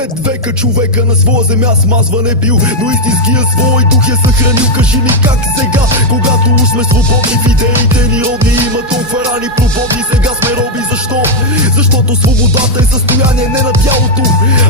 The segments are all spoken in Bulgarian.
5 века човека на своя земя смазва не бил, но истинския свой дух е съхранил. Кажи ми как сега, когато уж сме свободни в идеите ни родни, има толкова рани прободни, сега сме роби. Защо? Защото свободата е състояние не на тялото,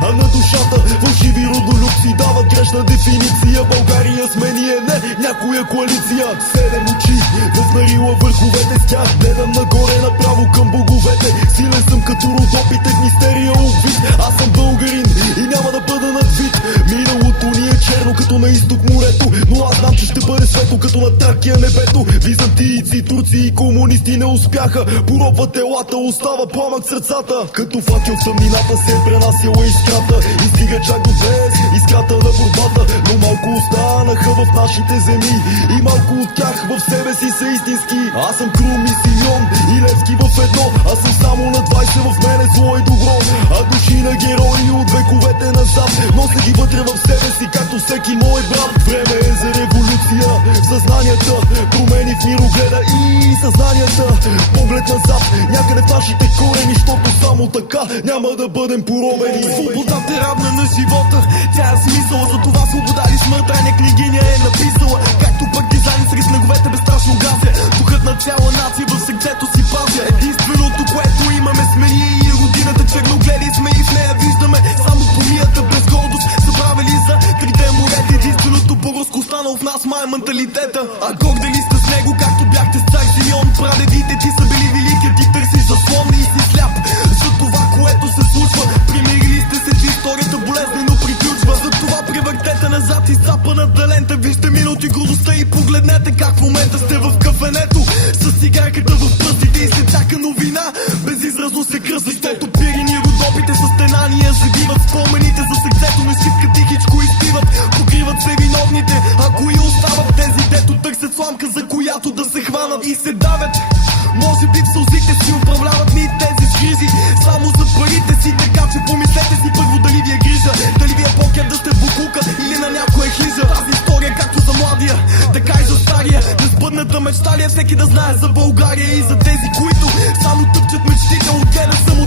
а на душата. Фалшиви родолюбци дават грешна дефиниция. България сме ние, не някоя коалиция. 7 очи в нарила върховете, с тях гледам нагоре направо към боговете. Силен съм като родопите в мистерия обвит. Аз съм българин и няма да бъда надвит. Миналото ни е черно като на изток морето, но аз знам, че ще бъде светло като на Тракия небето. Византийци, турци и комунисти не успяха, поробват телата, остава пламък в сърцата. Като факел в тъмнината се е пренасяла искрата и стига чак до днес искрата на борбата. Но малко останаха в нашите земи и малко от тях в себе си са истински. Аз съм Крум и Симеон и Левски в едно. Аз съм само на 20, в мене зло и добро, а души на герои от вековете назад. Нося ги вътре в себе си, както всеки мой брат. Време е за революция в съзнанията, промени в мирогледа и съзнанията. Поглед назад, някъде в нашите корени, защото само така няма да бъдем поробени. Свободата е равна на живота, тя е смисъла. За това свобода или смърт, Аня княгиня е написала. Както пък дизайн сред снеговете безстрашно газя. Духът на цяла нация в сърцето си пазя. Единственото, което имаме сме ние и родината. Черногледи сме и в нея виждаме само помията без гордост. Забравили за трите морета. Единственото българско останало в нас май менталитета. А гордели сте с него, както бяхте с цар Симеон. Прадедите ти са били велики, ти търсиш заслон и си сляп за това, което се случва. Примирили сте се, че историята болезнено приключва. За това превъртете назад и запаната лента. Вижте минути гордостта и погледнете как в момента сте в кафенето с цигарката в пръстите и след всяка новина безизразно се кръст. Защото пирини родопите с стенания загиват. Спомените за сърцето на шипка тихичко изпиват. Покриват се виновните, а кои остават? Тези, дето търсят сламка, за която да се хванат и се давят. Може би в сълзите си управляват ни тези скризи, само за парите си, така че помислете си първо дали ви е грижа, дали ви е покер да сте букулка или на някоя хижа. Тази история както за младия, така и за стария. Несбъдната мечта ли е всеки да знае за България и за тези, които само тъпчат мечтите от гледа само